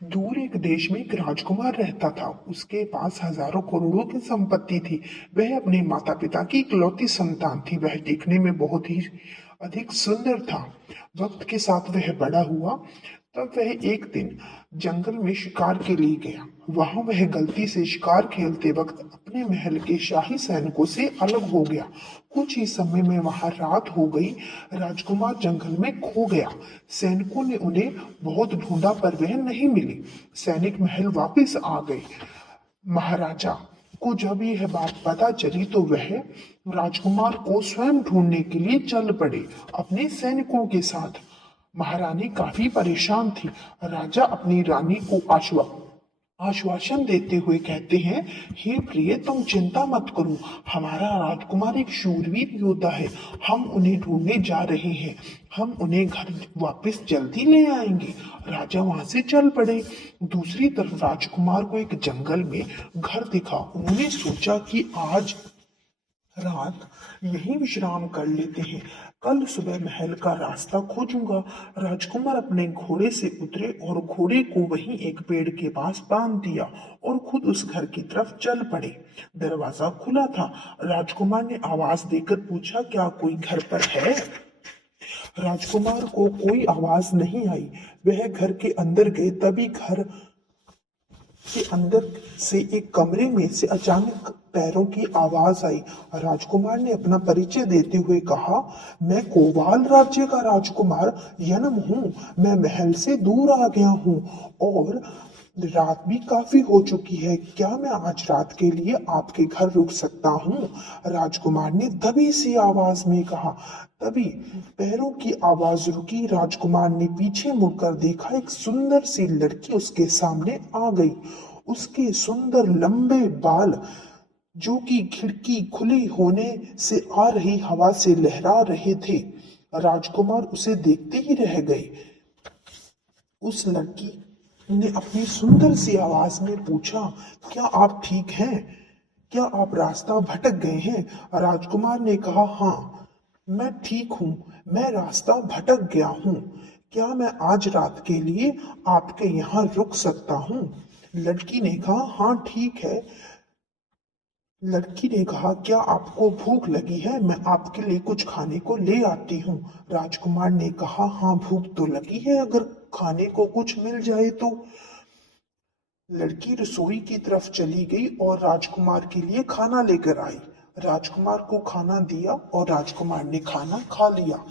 दूर एक देश में एक राजकुमार रहता था। उसके पास हजारों करोड़ों की संपत्ति थी। वह अपने माता पिता की इकलौती संतान थी। वह देखने में बहुत ही अधिक सुंदर था। वक्त के साथ वह बड़ा हुआ। तब वह एक दिन जंगल में शिकार के लिए गया। वहां वह गलती से शिकार खेलते वक्त अपने महल के शाही सैनिकों से अलग हो गया। कुछ ही समय में वहां रात हो गई। राजकुमार जंगल में खो गया। सैनिकों ने उन्हें बहुत ढूंढा पर वह नहीं मिली। सैनिक महल वापस आ गए। महाराजा को जब यह बात पता चली तो वह राजकुमार को स्वयं ढूंढने के लिए चल पड़े अपने सैनिकों के साथ। महारानी काफी परेशान थी। राजा अपनी रानी को आश्वासन देते हुए कहते हैं, हे प्रिय, तुम चिंता मत करो। हमारा राजकुमार एक शूरवीर योद्धा है। हम उन्हें ढूंढने जा रहे हैं। हम उन्हें घर वापस जल्दी ले आएंगे। राजा वहां से चल पड़े। दूसरी तरफ राजकुमार को एक जंगल में घर दिखा। उन्होंने सोचा कि आज रात यहीं विश्राम कर लेते हैं। कल सुबह महल का रास्ता खोजूंगा। राजकुमार अपने घोड़े से उतरे और घोड़े को वहीं एक पेड़ के पास बांध दिया और खुद उस घर की तरफ चल पड़े। दरवाजा खुला था। राजकुमार ने आवाज देकर पूछा, क्या कोई घर पर है? राजकुमार को कोई आवाज नहीं आई। वह घर के अंदर गए। तभी घर के अंदर से एक कमरे में से अचानक पैरों की आवाज आई। राजकुमार ने अपना परिचय देते हुए कहा, मैं कोवाल राज्य का राजकुमार यनम हूँ। मैं महल से दूर आ गया हूँ और रात भी काफी हो चुकी है। क्या मैं आज रात के लिए आपके घर रुक सकता हूँ? राजकुमार ने दबी सी आवाज में कहा। तभी पैरों की आवाज रुकी। राजकुमार ने पीछे मुड़कर देखा। एक सुंदर सी लड़की उसके सामने आ गई। उसके सुंदर लंबे बाल, जो कि खिड़की खुली होने से आ रही हवा से लहरा रहे थे। राजकुमार उसे देखते ही रह गए। उस लड़की ने अपनी सुंदर सी आवाज में पूछा, क्या आप ठीक हैं? क्या आप रास्ता भटक गए हैं? राजकुमार ने कहा, हाँ, मैं ठीक हूँ। मैं रास्ता भटक गया हूँ। क्या मैं आज रात के लिए आपके यहाँ रुक सकता हूँ? लड़की ने कहा, हाँ ठीक है। लड़की ने कहा, क्या आपको भूख लगी है? मैं आपके लिए कुछ खाने को ले आती हूँ। राजकुमार ने कहा, हाँ भूख तो लगी है, अगर खाने को कुछ मिल जाए तो। लड़की रसोई की तरफ चली गई और राजकुमार के लिए खाना लेकर आई। राजकुमार को खाना दिया और राजकुमार ने खाना खा लिया।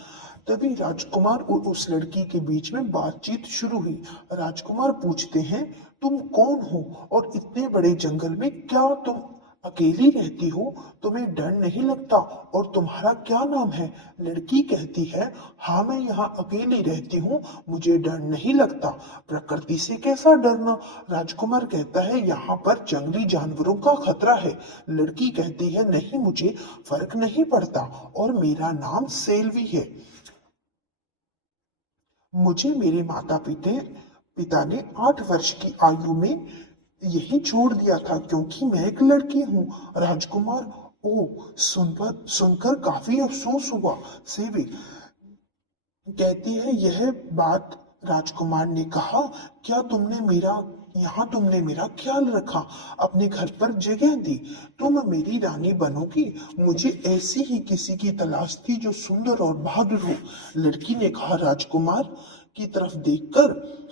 तभी राजकुमार और उस लड़की के बीच में बातचीत शुरू हुई। राजकुमार पूछते हैं, तुम कौन हो और इतने बड़े जंगल में क्या तुम अकेली रहती हो? तुम्हें डर नहीं लगता? और तुम्हारा क्या नाम है? लड़की कहती है, हाँ मैं यहाँ अकेली रहती हूँ, मुझे डर नहीं लगता। प्रकृति से कैसा डरना? राजकुमार कहता है, यहाँ पर जंगली जानवरों का खतरा है। लड़की कहती है, नहीं, मुझे फर्क नहीं पड़ता और मेरा नाम सेल्वी है। मुझे मेरे माता पिता ने 8 वर्ष की आयु में यही छोड़ दिया था क्योंकि मैं एक लड़की हूँ। राजकुमार ओ सुनकर काफी अफसोस हुआ। सेवी कहती है, यह बात। राजकुमार ने कहा, क्या तुमने मेरा ख्याल रखा, अपने घर पर जगह दी, तुम मेरी रानी बनोगी? मुझे ऐसी ही किसी की तलाश थी जो सुंदर और बहादुर हो। लड़की ने कहा, राजकुमार की तरफ देखकर,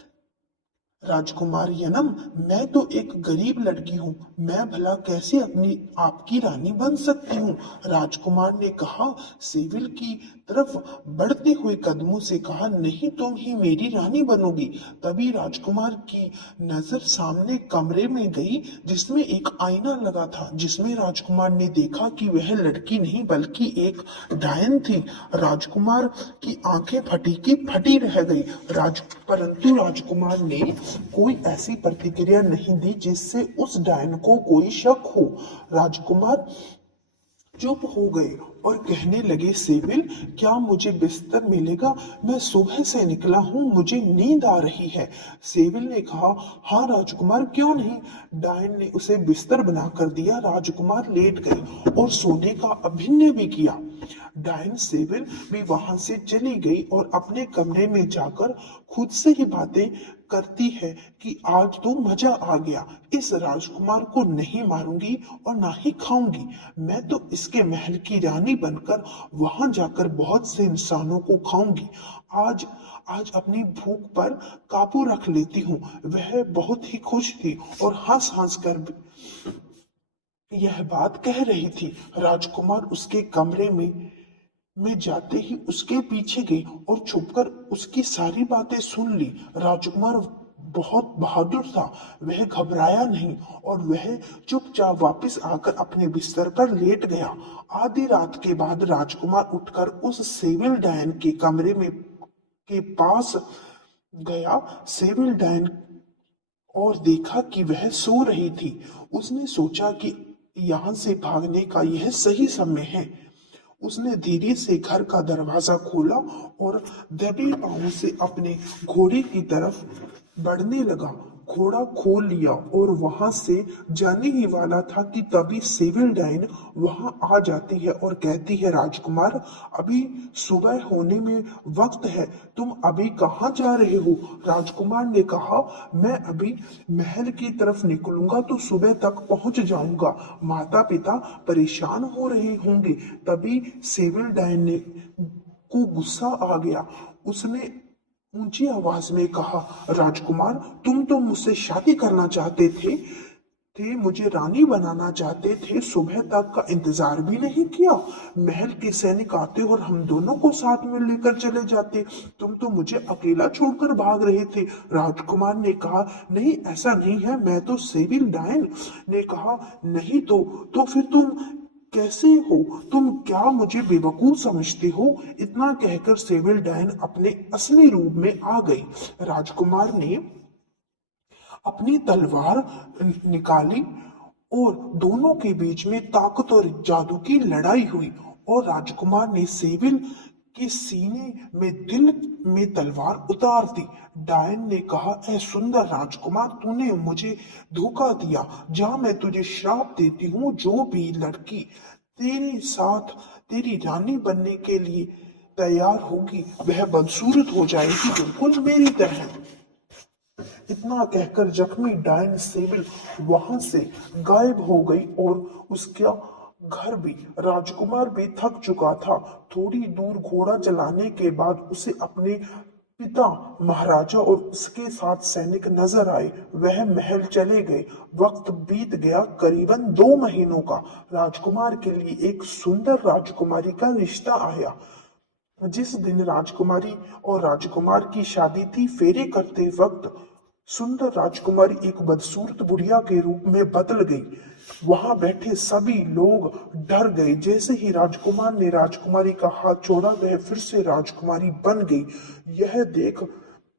राजकुमार यनम, मैं तो एक गरीब लड़की हूँ, मैं भला कैसे अपनी आपकी रानी बन सकती हूँ? राजकुमार ने कहा, सेविल की तरफ बढ़ते हुए कदमों से कहा, नहीं, तुम ही मेरी रानी बनोगी। तभी राजकुमार की नजर सामने कमरे में गई जिसमें एक आईना लगा था, जिसमें राजकुमार ने देखा कि वह लड़की नहीं बल्कि एक डायन थी। राजकुमार की आंखें फटी की फटी रह गई। परंतु राजकुमार ने कोई ऐसी प्रतिक्रिया नहीं दी जिससे उस डायन को कोई शक हो। राजकुमार चुप हो गए और कहने लगे, सेविल, क्या मुझे बिस्तर मिलेगा? मैं सुबह से निकला हूँ, मुझे नींद आ रही है। सेविल ने कहा, हाँ राजकुमार, क्यों नहीं। डायन ने उसे बिस्तर बनाकर दिया। राजकुमार लेट गए और सोने का अभिनय भी किया। डायन सेविल भी वहां से चली गई और अपने कमरे में जाकर खुद से ही बातें करती है कि आज तो मजा आ गया, इस राजकुमार को नहीं मारूंगी और ना ही खाऊंगी। मैं तो इसके महल की रानी बनकर वहां जाकर बहुत से इंसानों को खाऊंगी। आज आज अपनी भूख पर काबू रख लेती हूँ। वह बहुत ही खुश थी और हंस हंस कर यह बात कह रही थी। राजकुमार उसके कमरे में जाते ही उसके पीछे गई और छुपकर उसकी सारी बातें सुन ली। राजकुमार बहुत बहादुर था, वह घबराया नहीं और वह चुपचाप वापस आकर अपने बिस्तर पर लेट गया। आधी रात के बाद राजकुमार उठकर उस सेविल डायन के कमरे में के पास गया। सेविल डायन और देखा कि वह सो रही थी। उसने सोचा कि यहाँ से भागने का यह सही समय है। उसने धीरे से घर का दरवाजा खोला और दबे पांव से अपने घोड़े की तरफ बढ़ने लगा। घोड़ा खोल लिया और वहां से जाने ही वाला था कि तभी सेविल डाइन वहां आ जाती है और कहती है, राजकुमार, अभी सुबह होने में वक्त है, तुम अभी कहाँ जा रहे हो? राजकुमार ने कहा, मैं अभी महल की तरफ निकलूंगा तो सुबह तक पहुंच जाऊंगा। माता पिता परेशान हो रहे होंगे। तभी सेविल डायन ने को गुस्सा आ गया। उसने ऊंची आवाज में कहा, राजकुमार, तुम तो मुझसे शादी करना चाहते थे, मुझे रानी बनाना चाहते थे, सुबह तक का इंतजार भी नहीं किया। महल के सैनिक आते और हम दोनों को साथ में लेकर चले जाते। तुम तो मुझे अकेला छोड़कर भाग रहे थे। राजकुमार ने कहा, नहीं, ऐसा नहीं है, मैं तो सेविल डायन। ने कहा, नहीं तो फिर तुम कैसे हो? तुम क्या मुझे बेवकूफ समझते हो? इतना कहकर सेविल डायन अपने असली रूप में आ गई। राजकुमार ने अपनी तलवार निकाली और दोनों के बीच में ताकत और जादू की लड़ाई हुई और राजकुमार ने सेविल के सीने में दिल में तलवार उतार दी। डायन ने कहा, ऐ सुंदर राजकुमार, तूने मुझे धोखा दिया। जा, मैं तुझे श्राप देती हूँ, जो भी लड़की तेरे साथ तेरी रानी बनने के लिए तैयार होगी वह बदसूरत हो जाएगी, बिल्कुल मेरी तरह। इतना कहकर जख्मी डायन सेविल वहां से गायब हो गई और उसका घर भी। राजकुमार भी थक चुका था। थोड़ी दूर घोड़ा चलाने के बाद उसे अपने पिता महाराजा और उसके साथ सैनिक नजर आए। वह महल चले गए। वक्त बीत गया करीबन 2 महीनों का। राजकुमार के लिए एक सुंदर राजकुमारी का रिश्ता आया। जिस दिन राजकुमारी और राजकुमार की शादी थी, फेरे करते वक्त सुंदर राजकुमारी एक बदसूरत बुढ़िया के रूप में बदल गई। वहां बैठे सभी लोग डर गए। जैसे ही राजकुमार ने राजकुमारी का हाथ छोड़ा, वह फिर से राजकुमारी बन गई। यह देख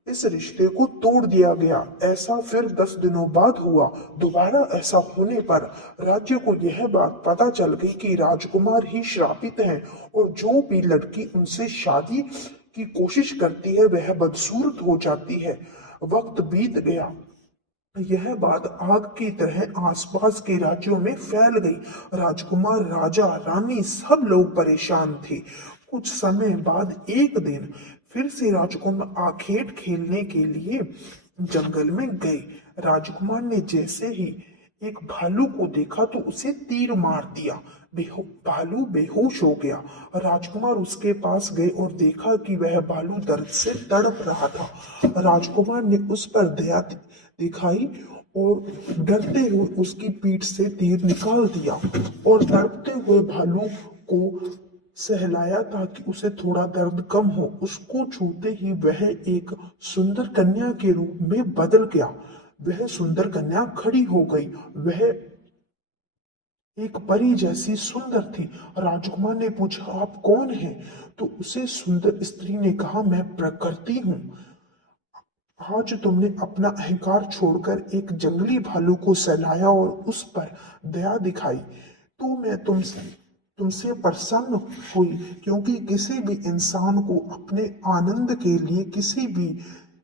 इस रिश्ते को तोड़ दिया गया। ऐसा फिर 10 दिनों बाद हुआ। दोबारा ऐसा होने पर राज्य को यह बात पता चल गई कि राजकुमार ही श्रापित हैं और जो भी लड़की उनसे शादी की कोशिश करती है वह बदसूरत हो जाती है। वक्त बीत गया। यह बात आग की तरह आसपास के राज्यों में फैल गई। राजकुमार, राजा, रानी सब लोग परेशान थे। कुछ समय बाद एक दिन फिर से राजकुमार आखेट खेलने के लिए जंगल में गए। राजकुमार ने जैसे ही एक भालू को देखा तो उसे तीर मार दिया। भालू बेहोश हो गया। राजकुमार उसके पास गए और देखा कि वह भालू दर्द से तड़प रहा था। राजकुमार ने उस पर दया दिखाई और डरते हुए उसकी पीठ से तीर निकाल दिया और तड़पते हुए भालू को सहलाया ताकि उसे थोड़ा दर्द कम हो। उसको छूते ही वह एक सुंदर कन्या के रूप में बदल गया। वह सुंदर कन्या खड़ी हो गई। वह एक परी जैसी सुंदर थी। राजकुमार ने पूछा, आप कौन हैं? तो उसे सुंदर स्त्री ने कहा, मैं प्रकृति हूँ। आज तुमने अपना अहंकार छोड़कर एक जंगली भालू को सहलाया और उस पर दया दिखाई, तो मैं तुमसे तुमसे प्रसन्न हुई, क्योंकि किसी भी इंसान को अपने आनंद के लिए किसी भी,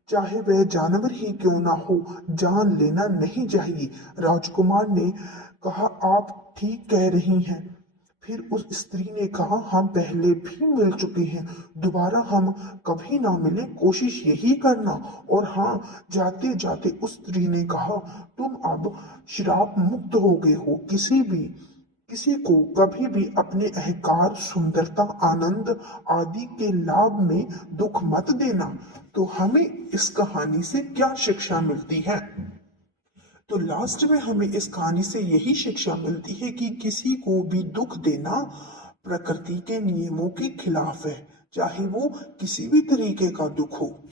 चाहे वह जानवर ही क्यों ना हो, जान लेना नहीं चाहिए। राजकुमार ने कहा, आप ठीक कह रही हैं। फिर उस स्त्री ने कहा, हम पहले भी मिल चुके हैं, दोबारा हम कभी ना मिले, कोशिश यही करना। और हाँ, जाते जाते उस स्त्री ने कहा, तुम अब श्राप मुक्त हो गए हो, किसी को कभी भी अपने अहंकार, सुंदरता, आनंद आदि के लाभ में दुख मत देना। तो हमें इस कहानी से क्या शिक्षा मिलती है? तो लास्ट में हमें इस कहानी से यही शिक्षा मिलती है कि किसी को भी दुख देना प्रकृति के नियमों के खिलाफ है, चाहे वो किसी भी तरीके का दुख हो।